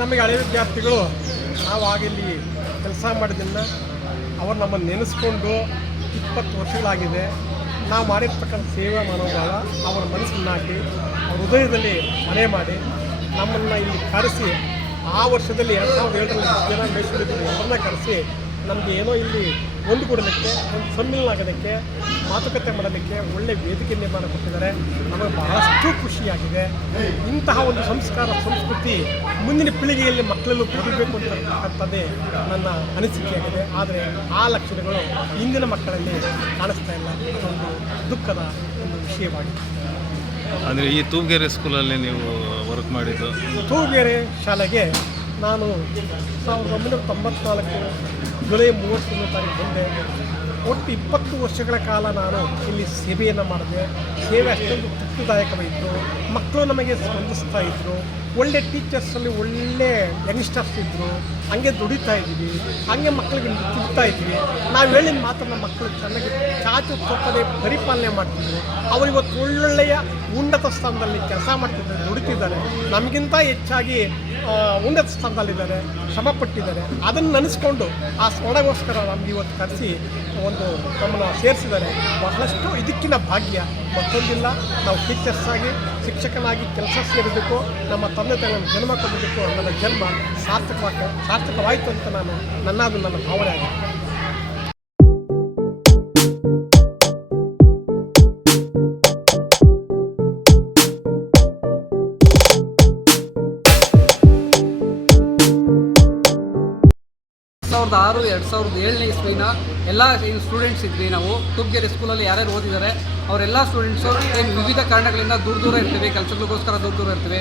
ನಮಗೆ ಹಳೆಯ ವಿದ್ಯಾರ್ಥಿಗಳು ನಾವು ಇಲ್ಲಿ ಕೆಲಸ ಮಾಡಿದ್ದನ್ನು ಅವರು ನಮ್ಮನ್ನು ನೆನೆಸ್ಕೊಂಡು 20 ವರ್ಷಗಳಾಗಿದೆ. ನಾವು ಮಾಡಿರ್ತಕ್ಕಂಥ ಸೇವಾ ಮನೋಭಾವ ಅವರ ಮನಸ್ಸನ್ನಾಗಿ ಅವ್ರ ಹೃದಯದಲ್ಲಿ ಮನೆ ಮಾಡಿ ನಮ್ಮನ್ನು ಇಲ್ಲಿ ಕರೆಸಿ ಆ ವರ್ಷದಲ್ಲಿ 2007ರಲ್ಲಿ ಜನ ಮೇಷರಿದ್ದರು ಎಲ್ಲರನ್ನ ಕರೆಸಿ ನಮಗೆ ಏನೋ ಇಲ್ಲಿ ಒಂದುಗೂಡಲಿಕ್ಕೆ ಒಂದು ಸಮ್ಮಿಲನ ಆಗೋದಕ್ಕೆ ಮಾತುಕತೆ ಮಾಡೋದಕ್ಕೆ ಒಳ್ಳೆಯ ವೇದಿಕೆ ನಿರ್ಮಾಣ ಕೊಟ್ಟಿದ್ದಾರೆ. ನಮಗೆ ಬಹಳಷ್ಟು ಖುಷಿಯಾಗಿದೆ. ಇಂತಹ ಒಂದು ಸಂಸ್ಕಾರ ಸಂಸ್ಕೃತಿ ಮುಂದಿನ ಪೀಳಿಗೆಯಲ್ಲಿ ಮಕ್ಕಳಲ್ಲೂ ಬರಬೇಕು ಅಂತಕ್ಕಂಥದ್ದೇ ನನ್ನ ಅನಿಸಿಕೆಯಾಗಿದೆ. ಆದರೆ ಆ ಲಕ್ಷಣಗಳು ಇಂದಿನ ಮಕ್ಕಳಲ್ಲಿ ಕಾಣಿಸ್ತಾ ಇಲ್ಲ. ಅದೊಂದು ದುಃಖದ ಒಂದು ವಿಷಯವಾಗಿದೆ. ಅಂದರೆ ಈ ತೂಗೇರೆ ಸ್ಕೂಲಲ್ಲಿ ನೀವು ವರ್ಕ್ ಮಾಡಿದ್ದು? ತೂಗೇರೆ ಶಾಲೆಗೆ ನಾನು 1994 ಜುಲೈ 31ನೇ ತಾರೀಕು ಬಂದೆ. ಒಟ್ಟು 20 ವರ್ಷಗಳ ಕಾಲ ನಾನು ಇಲ್ಲಿ ಸೇವೆಯನ್ನು ಮಾಡಿದೆ. ಸೇವೆ ಅಷ್ಟೊಂದು ತೃಪ್ತಿದಾಯಕವಾಗಿತ್ತು. ಮಕ್ಕಳು ನಮಗೆ ಸ್ಪಂದಿಸ್ತಾ ಇದ್ದರು. ಒಳ್ಳೆ ಟೀಚರ್ಸಲ್ಲಿ ಒಳ್ಳೆ ಯಂಗ್ಸ್ಟರ್ಸ್ ಇದ್ದರು. ಹಂಗೆ ದುಡಿತಾ ಇದ್ದೀವಿ, ಹಂಗೆ ಮಕ್ಕಳಿಗೆ ತಿಂತಾ ಇದ್ವಿ. ನಾವು ಹೇಳಿದ ಮಾತ್ರ ನಮ್ಮ ಮಕ್ಕಳು ಚೆನ್ನಾಗಿ ಚಾಚು ತಪ್ಪದೆ ಪರಿಪಾಲನೆ ಮಾಡ್ತಿದ್ರು. ಅವರು ಇವತ್ತು ಒಳ್ಳೊಳ್ಳೆಯ ಉನ್ನತ ಸ್ಥಾನದಲ್ಲಿ ಕೆಲಸ ಮಾಡ್ತಿದ್ದಾರೆ, ದುಡಿತಿದ್ದಾರೆ. ನಮಗಿಂತ ಹೆಚ್ಚಾಗಿ ಉನ್ನತ ಸ್ಥಾನದಲ್ಲಿದ್ದಾರೆ, ಶ್ರಮಪಟ್ಟಿದ್ದಾರೆ. ಅದನ್ನು ನೆನೆಸ್ಕೊಂಡು ಆ ಸ್ಮರಣೆಗೋಸ್ಕರ ನಮ್ಗೆ ಇವತ್ತು ಕರೆಸಿ ಒಂದು ನಮ್ಮನ್ನು ಸೇರಿಸಿದ್ದಾರೆ. ಬಹಳಷ್ಟು ಇದಕ್ಕಿನ ಭಾಗ್ಯ ಮತ್ತೊಂದಿಲ್ಲ. ನಾವು ಟೀಚರ್ಸ್ ಆಗಿ ಶಿಕ್ಷಕನಾಗಿ ಕೆಲಸ ಸೇರಬೇಕು, ನಮ್ಮ ತಂದೆ ತಾಯಿಗಳನ್ನು ಜನ್ಮ ಕೊಡಬೇಕು. ನನ್ನ ಜನ್ಮ ಸಾರ್ಥಕವಾಯಿತು ಅಂತ ನನ್ನ ಭಾವನೆ ಆಗಿದೆ. ಸಾವಿರದ 2007ನೇ ಇಸ್ವಿನ ಎಲ್ಲ ಸ್ಟೂಡೆಂಟ್ಸ್ ಇದ್ವಿ. ನಾವು ತೂಗೇರೆ ಸ್ಕೂಲಲ್ಲಿ ಯಾರ್ಯಾರು ಓದಿದ್ದಾರೆ ಅವರೆಲ್ಲ ಸ್ಟೂಡೆಂಟ್ಸು ಏನು ವಿವಿಧ ಕಾರಣಗಳಿಂದ ದೂರ ಇರ್ತೀವಿ, ಕೆಲಸಗಳಿಗೋಸ್ಕರ ದೂರ ಇರ್ತೀವಿ.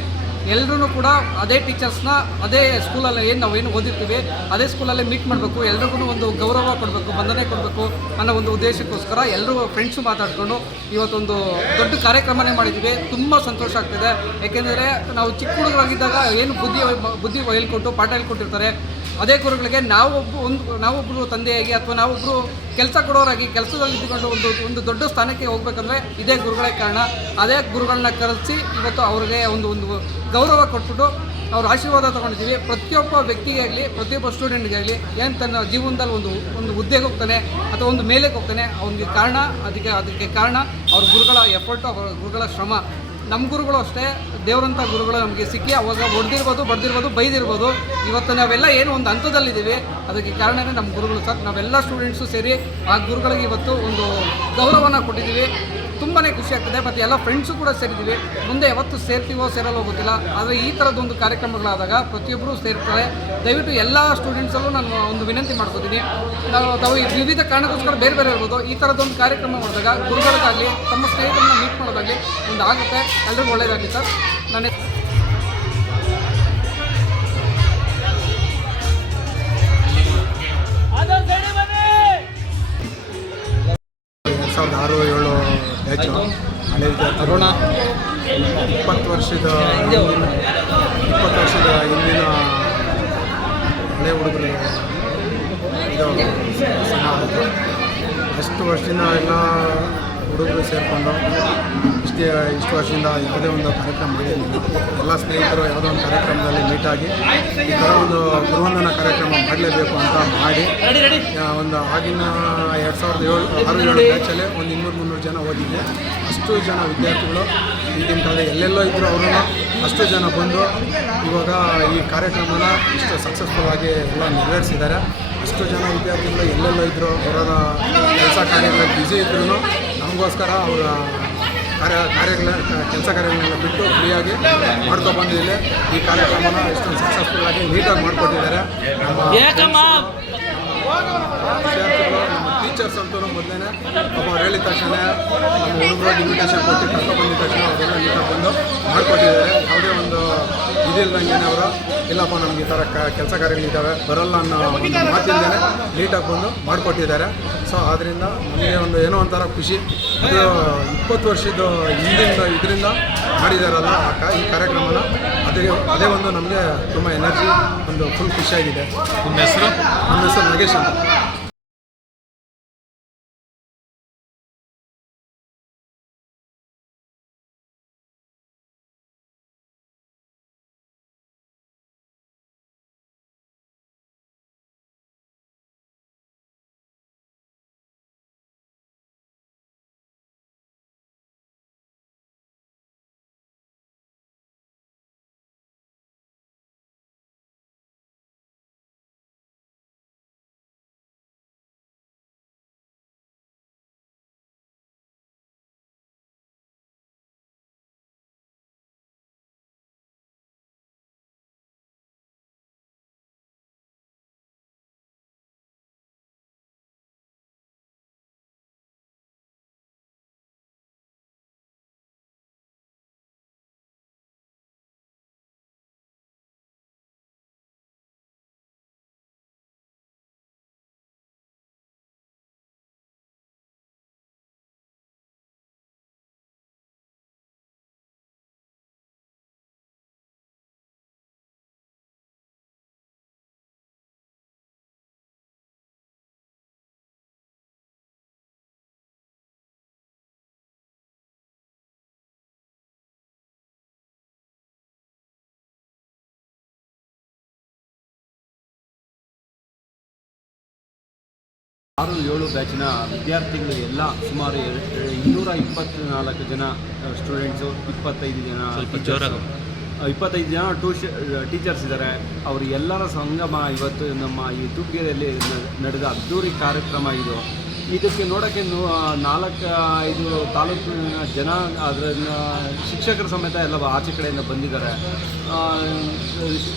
ಎಲ್ಲರೂ ಕೂಡ ಅದೇ ಟೀಚರ್ಸ್ನ ಅದೇ ಸ್ಕೂಲಲ್ಲಿ ನಾವೇನು ಓದಿರ್ತೀವಿ ಅದೇ ಸ್ಕೂಲಲ್ಲೇ ಮೀಟ್ ಮಾಡಬೇಕು, ಎಲ್ರಿಗೂ ಒಂದು ಗೌರವ ಕೊಡಬೇಕು, ವಂದನೆ ಕೊಡಬೇಕು ಅನ್ನೋ ಒಂದು ಉದ್ದೇಶಕ್ಕೋಸ್ಕರ ಎಲ್ಲರೂ ಫ್ರೆಂಡ್ಸು ಮಾತಾಡಿಕೊಂಡು ಇವತ್ತೊಂದು ದೊಡ್ಡ ಕಾರ್ಯಕ್ರಮನೇ ಮಾಡಿದ್ದೀವಿ. ತುಂಬ ಸಂತೋಷ ಆಗ್ತಿದೆ. ಏಕೆಂದರೆ ನಾವು ಚಿಕ್ಕ ಹುಡುಗರಾಗಿದ್ದಾಗ ಏನು ಬುದ್ಧಿ ಹೇಳ್ಕೊಟ್ಟು ಪಾಠ ಹೇಳ್ಕೊಟ್ಟಿರ್ತಾರೆ ಅದೇ ಗುರುಗಳಿಗೆ ನಾವೊಬ್ಬರು ತಂದೆಯಾಗಿ ಅಥವಾ ನಾವೊಬ್ಬರು ಕೆಲಸ ಕೊಡೋರಾಗಿ ಕೆಲಸದಲ್ಲಿ ಇದ್ದುಕೊಂಡು ಒಂದು ದೊಡ್ಡ ಸ್ಥಾನಕ್ಕೆ ಹೋಗ್ಬೇಕಂದ್ರೆ ಇದೇ ಗುರುಗಳೇ ಕಾರಣ. ಅದೇ ಗುರುಗಳನ್ನ ಕರೆಸಿ ಇವತ್ತು ಅವ್ರಿಗೆ ಒಂದು ಗೌರವ ಕೊಟ್ಬಿಟ್ಟು ಅವ್ರ ಆಶೀರ್ವಾದ ತೊಗೊಂಡಿದ್ದೀವಿ. ಪ್ರತಿಯೊಬ್ಬ ವ್ಯಕ್ತಿಗೆ ಆಗಲಿ ಪ್ರತಿಯೊಬ್ಬ ಸ್ಟೂಡೆಂಟ್ಗೆ ಆಗಲಿ ಏನು ತನ್ನ ಜೀವನದಲ್ಲಿ ಒಂದು ಹುದ್ದೆಗೆ ಹೋಗ್ತಾನೆ ಅಥವಾ ಒಂದು ಮೇಲೆಗೆ ಹೋಗ್ತಾನೆ ಅವನಿಗೆ ಕಾರಣ ಅದಕ್ಕೆ ಕಾರಣ ಅವ್ರ ಗುರುಗಳ ಎಫರ್ಟು, ಅವ್ರ ಗುರುಗಳ ಶ್ರಮ. ನಮ್ಮ ಗುರುಗಳು ಅಷ್ಟೇ ದೇವರಂಥ ಗುರುಗಳು ನಮಗೆ ಸಿಕ್ಕಿ ಅವಾಗ ಹೊಡೆದಿರ್ಬೋದು, ಬಡ್ದಿರ್ಬೋದು, ಬೈದಿರ್ಬೋದು. ಇವತ್ತು ನಾವೆಲ್ಲ ಏನು ಒಂದು ಹಂತದಲ್ಲಿದ್ದೀವಿ ಅದಕ್ಕೆ ಕಾರಣವೇ ನಮ್ಮ ಗುರುಗಳು ಸರ್. ನಾವೆಲ್ಲ ಸ್ಟೂಡೆಂಟ್ಸು ಸೇರಿ ಆ ಗುರುಗಳಿಗೆ ಇವತ್ತು ಒಂದು ಗೌರವನ ಕೊಟ್ಟಿದ್ದೀವಿ. ತುಂಬಾ ಖುಷಿ ಆಗ್ತದೆ. ಮತ್ತು ಎಲ್ಲ ಫ್ರೆಂಡ್ಸು ಕೂಡ ಸೇರಿದ್ದೀವಿ. ಮುಂದೆ ಯಾವತ್ತು ಸೇರ್ತೀವೋ ಸೇರಲ್ಲೋ ಗೊತ್ತಿಲ್ಲ, ಆದರೆ ಈ ಥರದ್ದೊಂದು ಕಾರ್ಯಕ್ರಮಗಳಾದಾಗ ಪ್ರತಿಯೊಬ್ಬರೂ ಸೇರ್ತಾರೆ. ದಯವಿಟ್ಟು ಎಲ್ಲ ಸ್ಟೂಡೆಂಟ್ಸಲ್ಲೂ ನಾನು ಒಂದು ವಿನಂತಿ ಮಾಡ್ಕೋತೀನಿ. ನಾವು ವಿವಿಧ ಕಾರಣಕ್ಕೋಸ್ಕರ ಬೇರೆ ಇರ್ಬೋದು. ಈ ಥರದ್ದೊಂದು ಕಾರ್ಯಕ್ರಮ ಮಾಡಿದಾಗ ಗುರುಗಳಿಗಾಗಲಿ ತಮ್ಮ ಸ್ನೇಹಿತರನ್ನ ಮೀಟ್ ಮಾಡೋದಾಗಲಿ ಒಂದು ಆಗುತ್ತೆ. ಎಲ್ರಿಗೂ ಒಳ್ಳೆಯದಾಗಲಿ ಸರ್. ನಾನು 2006-2007 ಬ್ಯಾಚು ಹಳೆ ವಿದ್ಯಾರ್ಥಿಗಳು 20 ವರ್ಷದ ಹಿಂದಿನ ಹಳೆ ಹುಡುಗರಿಗೆ ಇದು ಸಮಾರಂಭ. ಅಷ್ಟು ವರ್ಷದಿಂದ ಎಲ್ಲ ಹುಡುಗರು ಸೇರಿಕೊಂಡು ಇಷ್ಟು ವರ್ಷದಿಂದ ಯಾವುದೇ ಒಂದು ಕಾರ್ಯಕ್ರಮ ಮಾಡಿರಲಿಲ್ಲ. ಎಲ್ಲ ಸ್ನೇಹಿತರು ಯಾವುದೋ ಒಂದು ಕಾರ್ಯಕ್ರಮದಲ್ಲಿ ಮೀಟಾಗಿ ಈ ಥರ ಒಂದು ಗುರುವಂದನಾ ಕಾರ್ಯಕ್ರಮ ಮಾಡಲೇಬೇಕು ಅಂತ ಮಾಡಿ ಒಂದು ಆಗಿನ 2006-2007 ಬ್ಯಾಚಲ್ಲಿ ಒಂದು 200-300 ಜನ ಓದಿದ್ದೆ. ಅಷ್ಟು ಜನ ವಿದ್ಯಾರ್ಥಿಗಳು ಈಗಿನ ಕಾಲ ಎಲ್ಲೆಲ್ಲೋ ಇದ್ದರು ಅವರು ಅಷ್ಟು ಜನ ಬಂದು ಇವಾಗ ಈ ಕಾರ್ಯಕ್ರಮನ ಇಷ್ಟು ಸಕ್ಸಸ್ಫುಲ್ಲಾಗಿ ಎಲ್ಲ ನೆರವೇರಿಸಿದ್ದಾರೆ. ಅಷ್ಟು ಜನ ವಿದ್ಯಾರ್ಥಿಗಳು ಎಲ್ಲೆಲ್ಲೋ ಇದ್ದರು, ಅವರ ಕೆಲಸ ಕಾರ್ಯಗಳಲ್ಲಿ ಬ್ಯುಸಿ ಇದ್ರೂ ನಮಗೋಸ್ಕರ ಅವರ ಕೆಲಸ ಕಾರ್ಯಗಳನ್ನೆಲ್ಲ ಬಿಟ್ಟು ಫ್ರೀಯಾಗಿ ಮಾಡ್ಕೊಬಂದಿಲ್ಲ. ಈ ಕಾರ್ಯಕ್ರಮನ ಇಷ್ಟೊಂದು ಸಕ್ಸಸ್ಫುಲ್ಲಾಗಿ ನೀಟಾಗಿ ಮಾಡಿಕೊಟ್ಟಿದ್ದಾರೆ. ನಮ್ಮ ವಿದ್ಯಾರ್ಥಿಗಳು ನಮ್ಮ ಟೀಚರ್ಸ್ ಅಂತೂ ಮೊದಲೇ ಅವ್ರು ಹೇಳಿದ ತಕ್ಷಣ ನಮ್ಮ ಹುಡುಗರಿಗೆ ಇನ್ವಿಟೇಷನ್ ಕೊಟ್ಟು ಕರ್ಕೊಬಂದಿದ ತಕ್ಷಣ ಅವರೆಲ್ಲ ನೀಟಾಗಿ ಬಂದು ಮಾಡಿಕೊಟ್ಟಿದ್ದಾರೆ. ಯಾವುದೇ ಒಂದು ಇದಿಲ್ದಂಗೆ ಅವರು ಇಲ್ಲಪ್ಪ ನಮ್ಗೆ ಈ ಥರ ಕೆಲಸ ಕಾರ್ಯಗಳಿದ್ದಾವೆ ಬರಲ್ಲ ಅನ್ನೋ ಒಂದು ಮಾತಿಂದಲೇ ನೀಟಾಗಿ ಬಂದು ಮಾಡಿಕೊಟ್ಟಿದ್ದಾರೆ. ಸೊ ಆದ್ದರಿಂದ ನಮಗೆ ಒಂದು ಏನೋ ಒಂಥರ ಖುಷಿ. ಅದು 20 ವರ್ಷದ ಇದರಿಂದ ಮಾಡಿದಾರಲ್ಲ ಈ ಕಾರ್ಯಕ್ರಮನ, ಅದೇ ಒಂದು ನಮಗೆ ತುಂಬ ಎನರ್ಜಿ, ಒಂದು ಫುಲ್ ಖುಷಿಯಾಗಿದೆ. ನಿಮ್ಮ ಹೆಸರು? ನಮ್ಮ ಹೆಸರು ನಾಗೇಶ್ ಅಂತ. 6-7 ಬ್ಯಾಚಿನ ವಿದ್ಯಾರ್ಥಿಗಳು ಎಲ್ಲ ಸುಮಾರು 224 ಜನ ಸ್ಟೂಡೆಂಟ್ಸು, 25 ಜನ ಸ್ವಲ್ಪ teachers, ಜೋರಾಗಿ. 25 ಜನ ಟೀಚರ್ಸ್ ಇದ್ದಾರೆ. ಅವರು ಎಲ್ಲರ ಸಂಗಮ ಇವತ್ತು ನಮ್ಮ ಈ ತೂಪ್ಗೆರೆಯಲ್ಲಿ ನಡೆದ ಅದ್ದೂರಿ ಕಾರ್ಯಕ್ರಮ ಇದು. ಇದಕ್ಕೆ ನೋಡೋಕ್ಕೆ 4-5 ತಾಲೂಕಿನ ಜನ, ಅದರ ಶಿಕ್ಷಕರ ಸಮೇತ ಎಲ್ಲ ಆಚೆ ಕಡೆಯಿಂದ ಬಂದಿದ್ದಾರೆ.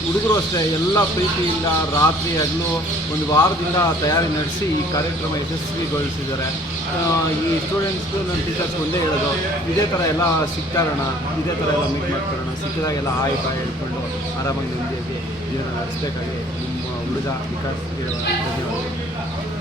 ಹುಡುಗರು ಅಷ್ಟೇ ಎಲ್ಲ ಪ್ರೀತಿಯಿಂದ ರಾತ್ರಿ ಹಗಲು ಒಂದು ವಾರದಿಂದ ತಯಾರಿ ನಡೆಸಿ ಈ ಕಾರ್ಯಕ್ರಮ ಯಶಸ್ವಿಗೊಳಿಸಿದ್ದಾರೆ. ಈ ಸ್ಟೂಡೆಂಟ್ಸ್ಗೂ ನನ್ನ ಟೀಚರ್ಸ್ ಒಂದೇ ಹೇಳೋದು, ಇದೇ ಥರ ಎಲ್ಲ ಸಿಗ್ತಾ ಇರೋಣ, ಇದೇ ಥರ ಎಲ್ಲ ಮೀಟ್ ಮಾಡ್ತಾರೋಣ, ಸಿಕ್ಕಿದಾಗೆಲ್ಲ ಹಾಯ್ ಬಾಯ್ ಹೇಳ್ಕೊಂಡು ಆರಾಮಾಗಿ ನೆಮ್ಮದಿಯಾಗಿ ಜೀವನ ನಡೆಸಬೇಕಾಗಿ ನಿಮ್ಮ ಹುಡುಗ ವಿಕಾಸ್ ಧನ್ಯವಾದ.